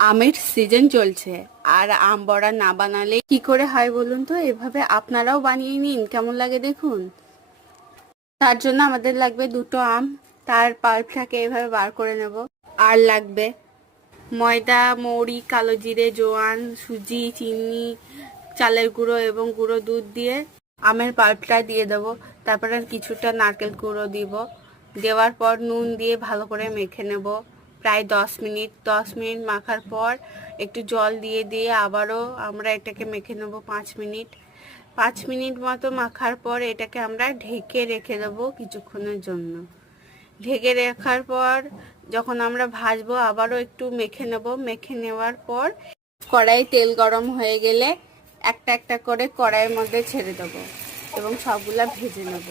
আমের সিজন চলছে, আর আম বড়া না বানালে কি করে হয় বলুন তো? এভাবে আপনারাও বানিয়ে নিন, কেমন লাগে দেখুন। তার জন্য আমাদের লাগবে দুটো আম, তার পাল্পটাকে এভাবে বার করে নেব। আর লাগবে ময়দা, মৌরি, কালো জিরে, জোয়ান, সুজি, চিনি, চালের গুঁড়ো এবং গুঁড়ো দুধ দিয়ে আমের পাল্পটা দিয়ে দেবো। তারপরে কিছুটা নারকেল গুঁড়ো দিব। দেওয়ার পর নুন দিয়ে ভালো করে মেখে নেব প্রায় 10 মিনিট। 10 মিনিট মাখার পর একটু জল দিয়ে দিয়ে আবারও আমরা এটাকে মেখে নেব 5 মিনিট। 5 মিনিট মতো মাখার পর এটাকে আমরা ঢেকে রেখে দেবো কিছুক্ষণের জন্য। ঢেকে রাখার পর যখন আমরা ভাজবো আবারও একটু মেখে নেব। মেখে নেওয়ার পর কড়াই তেল গরম হয়ে গেলে একটা একটা করে কড়াইয়ের মধ্যে ছেড়ে দেবো এবং সবগুলা ভেজে নেব।